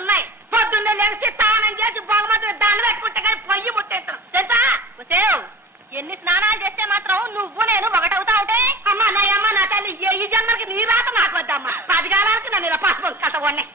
ఉన్నాయి. పొద్దున్నే లేచి స్నానం చేసి బొమ్మతో దండ పెట్టుకుంటే కానీ పొయ్యి ముట్టేస్తాం తెలుసా? ఎన్ని స్నానాలు చేస్తే మాత్రం నువ్వు నేను ఒకటవుతా ఉంటే అమ్మా నా తల్లి ఈ జన్మకి నీ రాత నాకు వద్దమ్మా. 10 కాలానికి నన్ను ఇలా పసుపు కథ ఉన్నాయి.